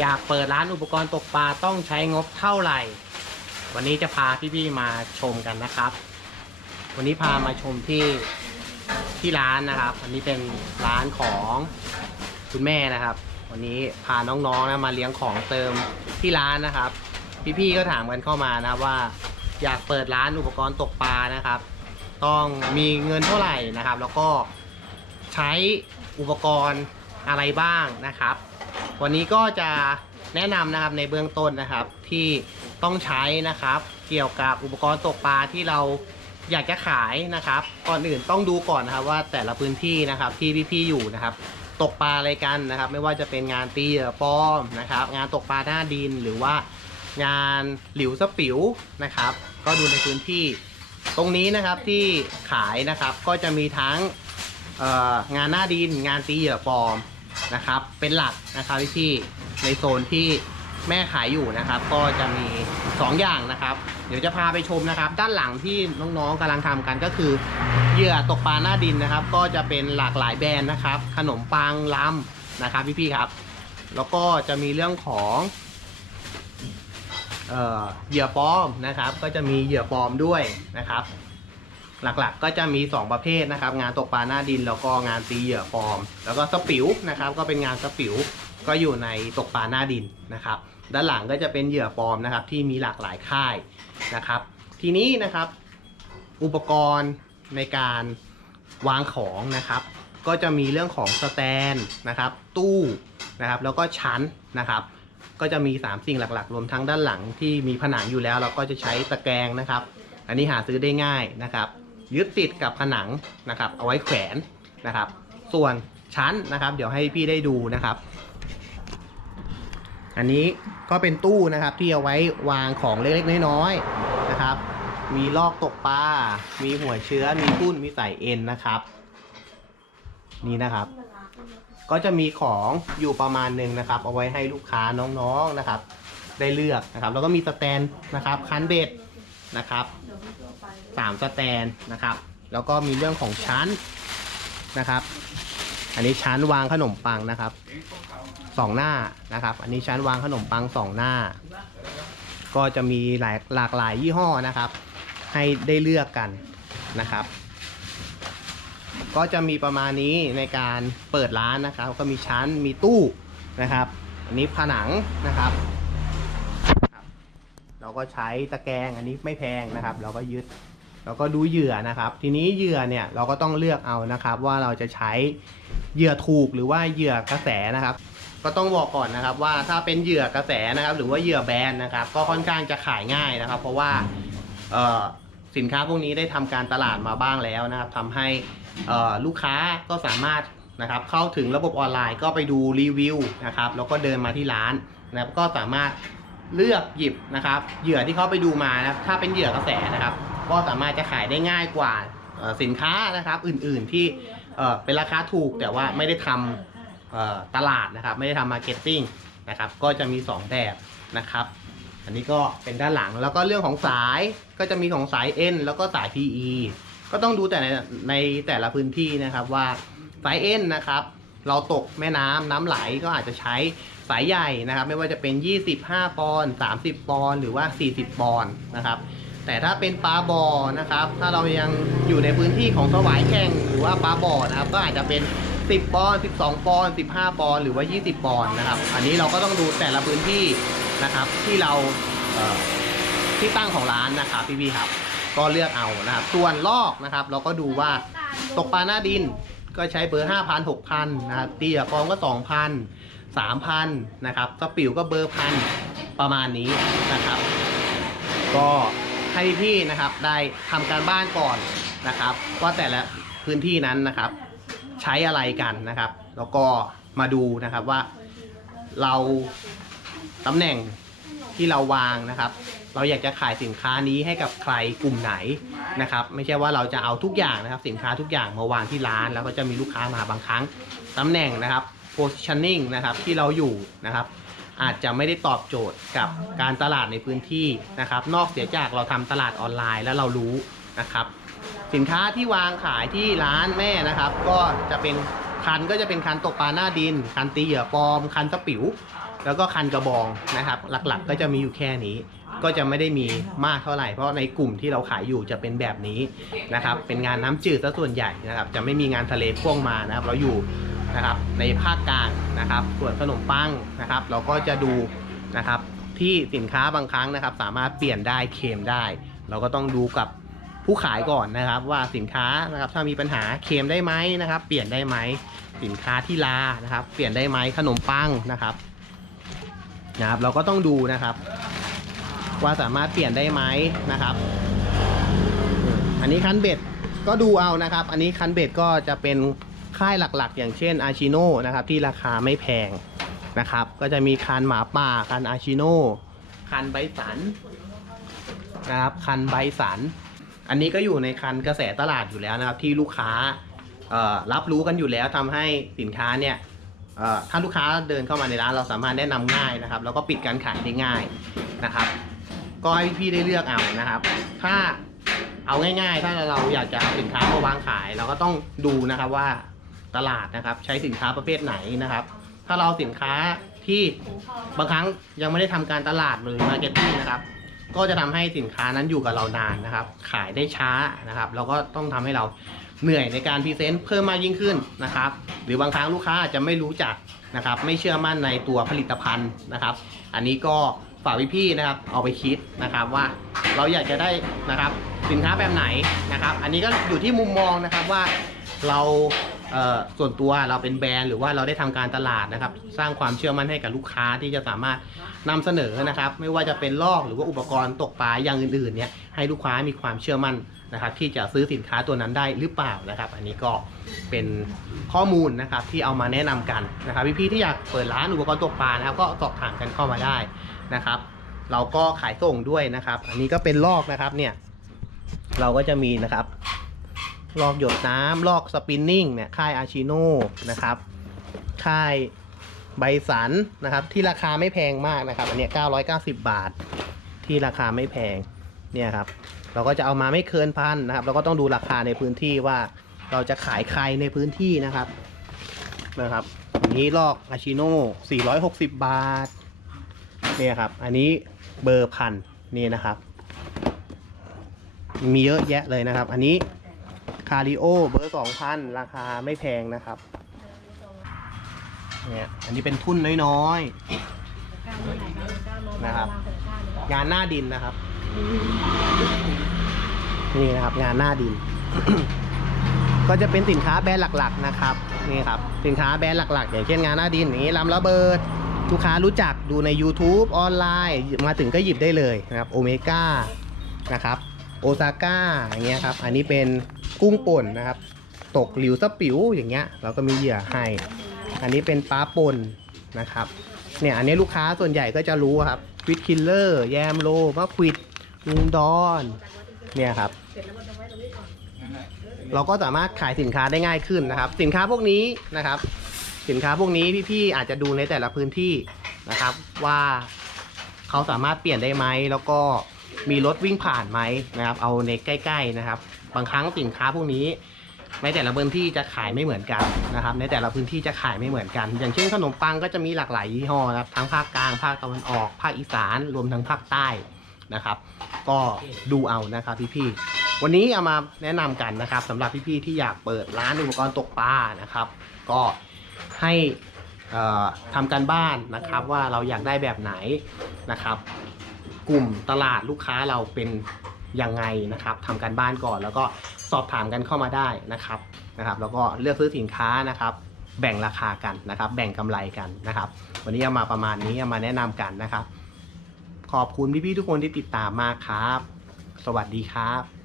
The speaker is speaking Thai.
อยากเปิดร้านอุปกรณ์ตกปลาต้องใช้งบเท่าไหร่ วันนี้จะพาพี่ๆมาชมกันนะครับ วันนี้พามาชมที่ที่ร้านนะครับ อันนี้เป็นร้านของคุณแม่นะครับ วันนี้พาน้องๆนะมาเลี้ยงของเติมที่ร้านนะครับ พี่ๆก็ถามกันเข้ามานะครับว่า อยากเปิดร้านอุปกรณ์ตกปลานะครับ ต้องมีเงินเท่าไหร่นะครับ แล้วก็ใช้อุปกรณ์อะไรบ้างนะครับ วันนี้ก็จะแนะนำนะครับในเบื้องต้นนะครับที่ต้องใช้นะครับ เกี่ยวกับอุปกรณ์ตกปลาที่เราอยากจะขายนะครับก่อนอื่นต้องดูก่อนนะครับว่าแต่ละพื้นที่นะครับที่พี่ๆอยู่นะครับ ตกปลาอะไรกันนะครับ ไม่ว่าจะเป็นงานตีเหยื่อป้อมนะครับ งานตกปลาหน้าดินหรือว่างานหลิวสปิวนะครับ ก็ดูในพื้นที่ ตรงนี้นะครับที่ขายนะครับก็จะมีทั้งงานหน้าดิน งานตีเหยื่อปลอม นะครับ เป็นหลักนะครับที่ในโซนที่แม่ขายอยู่นะครับ ก็จะมี 2 อย่างนะครับ เดี๋ยวจะพาไปชมนะครับ ด้านหลังที่น้องๆกำลังทำกันก็คือเหยื่อตกปลาหน้าดินนะครับ ก็จะเป็นหลากหลายแบรนด์นะครับ ขนมปังล้ำนะครับพี่ๆครับ แล้วก็จะมีเรื่องของเออเหยื่อปลอมนะครับ ก็จะมีเหยื่อปลอมด้วยนะครับ หลักๆ ก็จะมี 2 ประเภทนะครับ งานตกปลาหน้าดินแล้วก็งานตีเหยื่อปลอมแล้วก็สปิวนะครับ ก็เป็นงานสปิวก็อยู่ในตกปลาหน้าดินนะครับ ด้านหลังก็จะเป็นเหยื่อปลอมนะครับ ที่มีหลากหลายค่ายนะครับ ทีนี้นะครับอุปกรณ์ในการวางของนะครับ ก็จะมีเรื่องของสแตนนะครับ ตู้นะครับ แล้วก็ชั้นนะครับ ก็จะมี 3 สิ่งหลักๆ รวมทั้งด้านหลังที่มีผนังอยู่แล้ว เราก็จะใช้ตะแกรงนะครับ อันนี้หาซื้อได้ง่ายนะครับ ยึดติดกับผนังนะครับ เอาไว้แขวนนะครับ ส่วนชั้นนะครับ เดี๋ยวให้พี่ได้ดูนะครับ อันนี้ก็เป็นตู้นะครับที่เอาไว้วางของเล็กๆน้อยๆนะครับ มีลอกตกปลา มีหัวเชื้อ มีทุ่น มีใส่เอ็นนะครับ นี่นะครับ ก็จะมีของอยู่ประมาณหนึ่งนะครับ เอาไว้ให้ลูกค้าน้องๆนะครับ ได้เลือกนะครับ แล้วก็มีสแตนนะครับคันเบ็ด นะครับสามสแตนนะครับ แล้วก็มีเรื่องของชั้นนะครับ อันนี้ชั้นวางขนมปังนะครับสองหน้านะครับ อันนี้ชั้นวางขนมปังสองหน้า ก็จะมีหลายหลากหลายยี่ห้อนะครับ ให้ได้เลือกกันนะครับ ก็จะมีประมาณนี้ในการเปิดร้านนะครับ ก็มีชั้นมีตู้นะครับอันนี้ผนังนะครับครับ เราก็ใช้ตะแกรงอันนี้ไม่แพงนะครับ เราก็ยึดเราก็ดูเหยื่อนะครับ ทีนี้เหยื่อเนี่ยเราก็ต้องเลือกเอานะครับ ว่าเราจะใช้เหยื่อถูกหรือว่าเหยื่อกระแสนะครับ ก็ต้องบอกก่อนนะครับ ว่าถ้าเป็นเหยื่อกระแสนะครับ หรือว่าเหยื่อแบรนด์นะครับ ก็ค่อนข้างจะขายง่ายนะครับ เพราะว่าสินค้าพวกนี้ได้ทำการตลาดมาบ้างแล้วนะครับทำให้ลูกค้าก็สามารถนะครับ เข้าถึงระบบออนไลน์ก็ไปดูรีวิวนะครับแล้วก็เดินมาที่ร้านนะครับก็สามารถ เลือกหยิบนะครับ เหยื่อที่เขาไปดูมานะครับถ้าเป็นเหยื่อกระแสนะครับ ก็สามารถจะขายได้ง่ายกว่าสินค้านะครับ อื่นๆที่เป็นราคาถูกแต่ว่าไม่ได้ทำตลาดนะครับ ไม่ได้ทำมาร์เก็ตติ้งนะครับ ก็จะมี 2 แบบนะครับ อันนี้ก็เป็นด้านหลังแล้วก็เรื่องของสายก็จะมีของสาย N แล้วก็สาย PE ก็ต้องดูแต่ในในแต่ละพื้นที่นะครับว่าสาย N นะครับ เราตกแม่น้ำน้ำไหลก็อาจจะใช้ สายใหญ่นะครับ ไม่ว่าจะเป็น 25 ปอนด์30 ปอนด์หรือว่า 40 ปอนด์นะครับแต่ถ้าเป็นปลาบ่อนะครับ ถ้าเรายังอยู่ในพื้นที่ของสวายแข่งหรือว่าปลาบ่อนะครับ ก็อาจจะเป็น 10 ปอนด์12 ปอนด์15 ปอนด์หรือว่า 20 ปอนด์นะครับ อันนี้เราก็ต้องดูแต่ละพื้นที่นะครับที่เราเที่ตั้งของร้านนะครับพี่พี่ครับ ก็เลือกเอานะครับ ส่วนลอกนะครับ เราก็ดูว่าตกปลาหน้าดินก็ใช้เบอร์5,000 6,000นะครับเตี้ยกองก็ 2,000 3,000นะครับสปิวก็เบอร์พันประมาณนี้นะครับ ก็ให้พี่นะครับได้ทำการบ้านก่อนนะครับ ว่าแต่ละพื้นที่นั้นนะครับ ใช้อะไรกันนะครับ แล้วก็มาดูนะครับว่าเราตำแหน่งที่เราวางนะครับ เราอยากจะขายสินค้านี้ให้กับใครกลุ่มไหนนะครับ ไม่ใช่ว่าเราจะเอาทุกอย่างนะครับ สินค้าทุกอย่างมาวางที่ร้าน แล้วก็จะมีลูกค้ามาบางครั้งตำแหน่งนะครับ positioning นะครับที่เราอยู่นะครับอาจจะไม่ได้ตอบโจทย์กับการตลาดในพื้นที่นะครับ นอกเสียจากเราทำตลาดออนไลน์แล้วเรารู้นะครับ สินค้าที่วางขายที่ร้านแม่นะครับ ก็จะเป็นคันก็จะเป็นคันตกปลาหน้าดิน คันตีเหยื่อปลอม คันสปิว แล้วก็คันกระบองนะครับ หลักๆ ก็จะมีอยู่แค่นี้ ก็จะไม่ได้มีมากเท่าไหร่ เพราะในกลุ่มที่เราขายอยู่จะเป็นแบบนี้นะครับ เป็นงานน้ำจืดซะส่วนใหญ่นะครับ จะไม่มีงานทะเลพ่วงมานะครับ เราอยู่ นะครับ ในภาคกลางนะครับ ส่วนขนมปังนะครับ เราก็จะดูนะครับที่สินค้าบางครั้งนะครับ สามารถเปลี่ยนได้เคลมได้ เราก็ต้องดูกับผู้ขายก่อนนะครับ ว่าสินค้านะครับถ้ามีปัญหาเคลมได้ไหมนะครับ เปลี่ยนได้ไหมสินค้าที่ลานะครับ เปลี่ยนได้ไหมขนมปังนะครับนะครับ เราก็ต้องดูนะครับ ว่าสามารถเปลี่ยนได้ไหมนะครับ อันนี้คันเบ็ดก็ดูเอานะครับ อันนี้คันเบ็ดก็จะเป็น ค่ายหลักๆ อย่างเช่นอาชิโนนะครับที่ราคาไม่แพงนะครับ ก็จะมีคันหมาป่าคันอาชิโนคันใบสันนะครับคันใบสัน อันนี้ก็อยู่ในคันกระแสตลาดอยู่แล้วนะครับ ที่ลูกค้ารับรู้กันอยู่แล้วทำให้สินค้าเนี่ยถ้าลูกค้าเดินเข้ามาในร้านเราสามารถแนะนำง่ายนะครับ แล้วก็ปิดการขายได้ง่ายนะครับ ก็ให้พี่ได้เลือกเอานะครับ ถ้าเอาง่าย ๆ ถ้าเราอยากจะเอาสินค้ามาวางขาย เราก็ต้องดูนะครับว่า ตลาดนะครับ ใช้สินค้าประเภทไหนนะครับ ถ้าเราสินค้าที่บางครั้งยังไม่ได้ทำการตลาดหรือมาร์เก็ตติ้งนะครับ ก็จะทำให้สินค้านั้นอยู่กับเรานานนะครับ ขายได้ช้านะครับแล้วก็ต้องทำให้เราเหนื่อยในการพรีเซนต์เพิ่มมากยิ่งขึ้นนะครับ หรือบางครั้งลูกค้าอาจจะไม่รู้จักนะครับ ไม่เชื่อมั่นในตัวผลิตภัณฑ์นะครับ อันนี้ก็ฝากพี่ๆนะครับเอาไปคิดนะครับว่าเราอยากจะได้นะครับสินค้าแบบไหนนะครับ อันนี้ก็อยู่ที่มุมมองนะครับว่าเรา ส่วนตัวเราเป็นแบรนด์หรือว่าเราได้ทำการตลาดนะครับ สร้างความเชื่อมั่นให้กับลูกค้าที่จะสามารถนำเสนอนะครับ ไม่ว่าจะเป็นลอกหรือว่าอุปกรณ์ตกปลาอย่างอื่นๆเนี่ยให้ลูกค้ามีความเชื่อมั่นนะครับ ที่จะซื้อสินค้าตัวนั้นได้หรือเปล่านะครับ อันนี้ก็เป็นข้อมูลนะครับที่เอามาแนะนำกันนะครับพี่ๆที่อยากเปิดร้านอุปกรณ์ตกปลานะครับก็สอบถามกันเข้ามาได้นะครับ เราก็ขายส่งด้วยนะครับ อันนี้ก็เป็นลอกนะครับเนี่ยเราก็จะมีนะครับ ลอกหยดน้ำลอกสปินนิ่งเนี่ยค่ายอาชิโนนะครับค่ายใบสันนะครับ ที่ราคาไม่แพงมากนะครับอันนี้ย990 บาท ที่ราคาไม่แพงเนี่ยครับ เราก็จะเอามาไม่เกินพันนะครับ เราก็ต้องดูราคาในพื้นที่ว่าเราจะขายใครในพื้นที่นะครับนะครับอันนี้ลอกอาชิโน่460 บาทเนี่ยครับ อันนี้เบอร์พันนี่นะครับ มีเยอะแยะเลยนะครับ อันนี้ คาริโอเบอร์สองพันราคาไม่แพงนะครับ เนี่ย อันนี้เป็นทุ่นน้อยๆ นะครับ งานหน้าดินนะครับ นี่นะครับงานหน้าดิน ก็จะเป็นสินค้าแบรนด์หลักๆนะครับ นี่ครับ สินค้าแบรนด์หลักๆ อย่างเช่นงานหน้าดินอย่างนี้ลำระเบิดลูกค้ารู้จักดูใน YouTube ออนไลน์ มาถึงก็หยิบได้เลยนะครับโอเมก้านะครับ โอซาก้าอย่างเงี้ยครับ อันนี้เป็นกุ้งป่นนะครับ ตกหลิวสปิวอย่างเงี้ย เราก็มีเหยื่อให้ อันนี้เป็นปลาป่นนะครับ เนี่ยอันนี้ลูกค้าส่วนใหญ่ก็จะรู้ครับควิดคิลเลอร์แยมโลมะควิดลุงดอนเนี่ยครับ เราก็สามารถขายสินค้าได้ง่ายขึ้นนะครับ สินค้าพวกนี้นะครับ สินค้าพวกนี้พี่ๆอาจจะดูในแต่ละพื้นที่นะครับว่าเขาสามารถเปลี่ยนได้ไหมแล้วก็ มีรถวิ่งผ่านไหมนะครับ เอาในใกล้ ๆนะครับ บางครั้งสินค้าพวกนี้ในแต่ละพื้นที่จะขายไม่เหมือนกันนะครับ ในแต่ละพื้นที่จะขายไม่เหมือนกัน อย่างเช่นขนมปังก็จะมีหลากหลายยี่ห้อนะครับ ทั้งภาคกลาง ภาคตะวันออก ภาคอีสาน รวมทั้งภาคใต้นะครับ ก็ดูเอานะครับพี่ๆ วันนี้เอามาแนะนำกันนะครับสำหรับพี่ๆที่อยากเปิดร้านอุปกรณ์ตกปลานะครับ ก็ให้เอ่อทำการบ้านนะครับว่าเราอยากได้แบบไหนนะครับ กลุ่มตลาดลูกค้าเราเป็นยังไงนะครับทำการบ้านก่อนแล้วก็สอบถามกันเข้ามาได้นะครับนะครับ แล้วก็เลือกซื้อสินค้านะครับ แบ่งราคากันนะครับ แบ่งกำไรกันนะครับ วันนี้เอามาประมาณนี้เอามาแนะนำกันนะครับ ขอบคุณพี่ๆทุกคนที่ติดตามมากครับ สวัสดีครับ